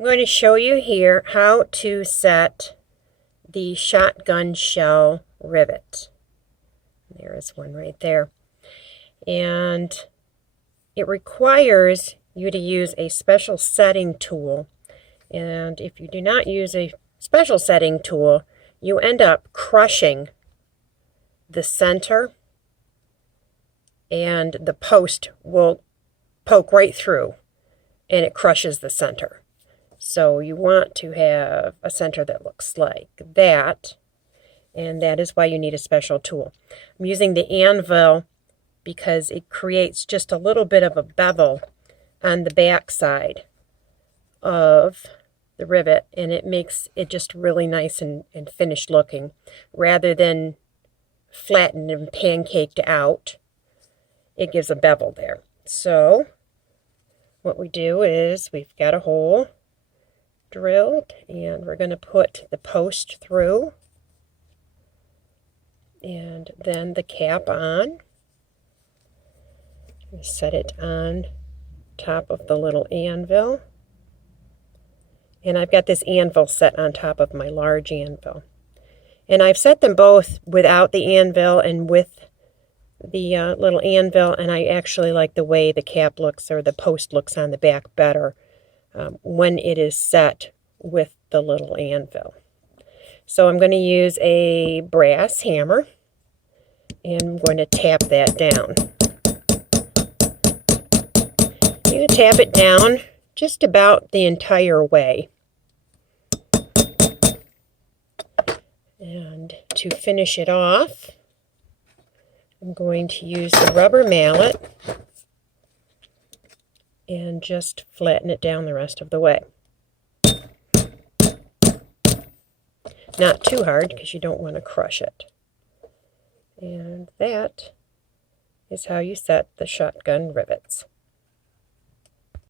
I'm going to show you here how to set the shotgun shell rivet. There is one right there. And it requires you to use a special setting tool. And if you do not use a special setting tool, you end up crushing the center, and the post will poke right through and it crushes the center. So you want to have a center that looks like that, and that is why you need a special tool. I'm using the anvil because it creates just a little bit of a bevel on the back side of the rivet, and it makes it just really nice and finished looking rather than flattened and pancaked out. It gives a bevel there. So what we do is we've got a hole drilled, and we're going to put the post through and then the cap on. We set it on top of the little anvil, and I've got this anvil set on top of my large anvil, and I've set them both without the anvil and with the little anvil, and I actually like the way the cap looks, or the post looks on the back, better when it is set with the little anvil. So I'm going to use a brass hammer, and I'm going to tap that down. You tap it down just about the entire way. And to finish it off, I'm going to use the rubber mallet and just flatten it down the rest of the way. Not too hard, because you don't want to crush it. And that is how you set the shotgun rivets.